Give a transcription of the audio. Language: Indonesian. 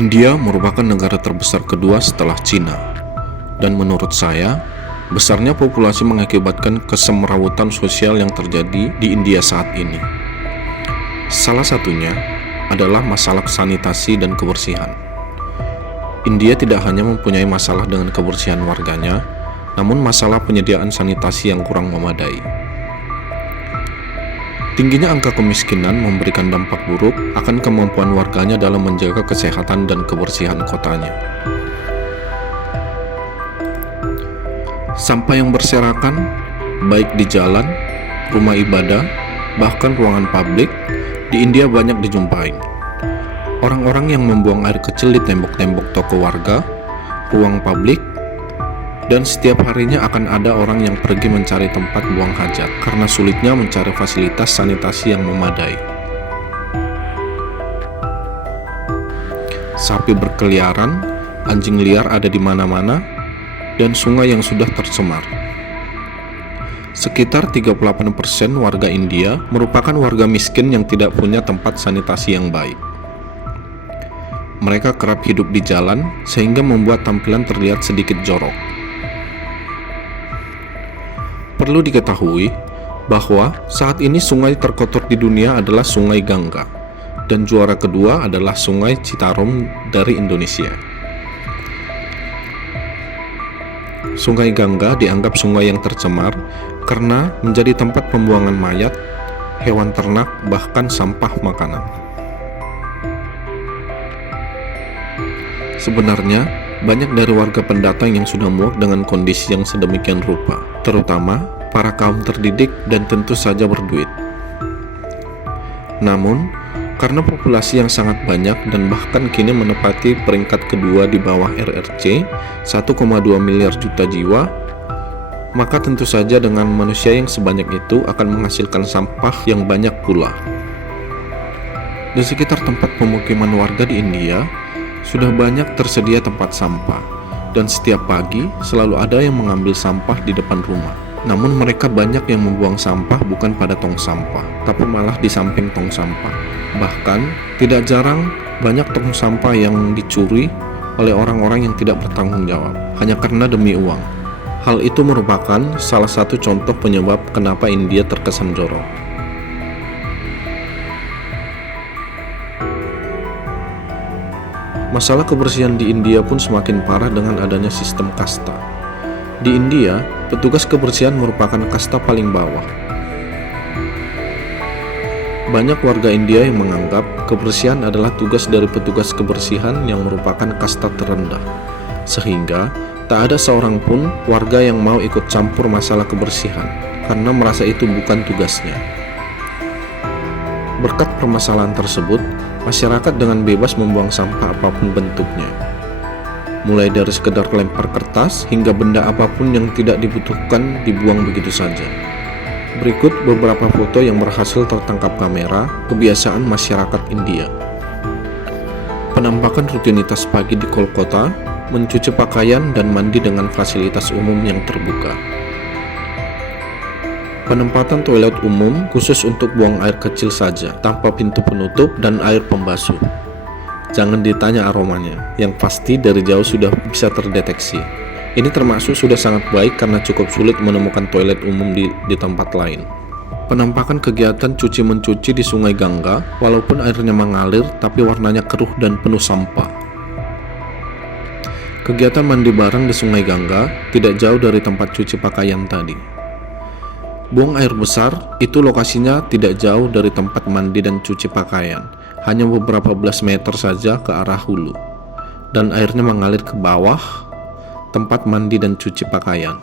India merupakan negara terbesar kedua setelah Cina, dan menurut saya, besarnya populasi mengakibatkan kesemrawutan sosial yang terjadi di India saat ini. Salah satunya adalah masalah sanitasi dan kebersihan. India tidak hanya mempunyai masalah dengan kebersihan warganya, namun masalah penyediaan sanitasi yang kurang memadai. Tingginya angka kemiskinan memberikan dampak buruk akan kemampuan warganya dalam menjaga kesehatan dan kebersihan kotanya. Sampah yang berserakan, baik di jalan, rumah ibadah, bahkan ruangan publik, di India banyak dijumpai. Orang-orang yang membuang air kecil di tembok-tembok toko warga, ruang publik, dan setiap harinya akan ada orang yang pergi mencari tempat buang hajat karena sulitnya mencari fasilitas sanitasi yang memadai. Sapi berkeliaran, anjing liar ada di mana-mana, dan sungai yang sudah tercemar. Sekitar 38% warga India merupakan warga miskin yang tidak punya tempat sanitasi yang baik. Mereka kerap hidup di jalan sehingga membuat tampilan terlihat sedikit jorok. Perlu diketahui bahwa saat ini sungai terkotor di dunia adalah Sungai Gangga, dan juara kedua adalah Sungai Citarum dari Indonesia. Sungai Gangga dianggap sungai yang tercemar karena menjadi tempat pembuangan mayat, hewan ternak, bahkan sampah makanan. Sebenarnya, banyak dari warga pendatang yang sudah muak dengan kondisi yang sedemikian rupa, terutama para kaum terdidik dan tentu saja berduit. Namun, karena populasi yang sangat banyak dan bahkan kini menempati peringkat kedua di bawah RRC 1,2 miliar juta jiwa, maka tentu saja dengan manusia yang sebanyak itu akan menghasilkan sampah yang banyak pula. Di sekitar tempat pemukiman warga di India, sudah banyak tersedia tempat sampah, dan setiap pagi selalu ada yang mengambil sampah di depan rumah. Namun mereka banyak yang membuang sampah bukan pada tong sampah, tapi malah di samping tong sampah. Bahkan, tidak jarang banyak tong sampah yang dicuri oleh orang-orang yang tidak bertanggung jawab, hanya karena demi uang. Hal itu merupakan salah satu contoh penyebab kenapa India terkesan jorok. Masalah kebersihan di India pun semakin parah dengan adanya sistem kasta. Di India, petugas kebersihan merupakan kasta paling bawah. Banyak warga India yang menganggap kebersihan adalah tugas dari petugas kebersihan yang merupakan kasta terendah, sehingga tak ada seorang pun warga yang mau ikut campur masalah kebersihan karena merasa itu bukan tugasnya. Berkat permasalahan tersebut, masyarakat dengan bebas membuang sampah apapun bentuknya, mulai dari sekedar lempar kertas hingga benda apapun yang tidak dibutuhkan dibuang begitu saja. Berikut beberapa foto yang berhasil tertangkap kamera kebiasaan masyarakat India. Penampakan rutinitas pagi di Kolkata, mencuci pakaian dan mandi dengan fasilitas umum yang terbuka. Penempatan toilet umum khusus untuk buang air kecil saja, tanpa pintu penutup dan air pembasuh. Jangan ditanya aromanya, yang pasti dari jauh sudah bisa terdeteksi. Ini termasuk sudah sangat baik karena cukup sulit menemukan toilet umum di tempat lain. Penampakan kegiatan cuci-mencuci di Sungai Gangga, walaupun airnya mengalir tapi warnanya keruh dan penuh sampah. Kegiatan mandi bareng di Sungai Gangga tidak jauh dari tempat cuci pakaian tadi. Buang air besar itu lokasinya tidak jauh dari tempat mandi dan cuci pakaian, hanya beberapa belas meter saja ke arah hulu, dan airnya mengalir ke bawah tempat mandi dan cuci pakaian.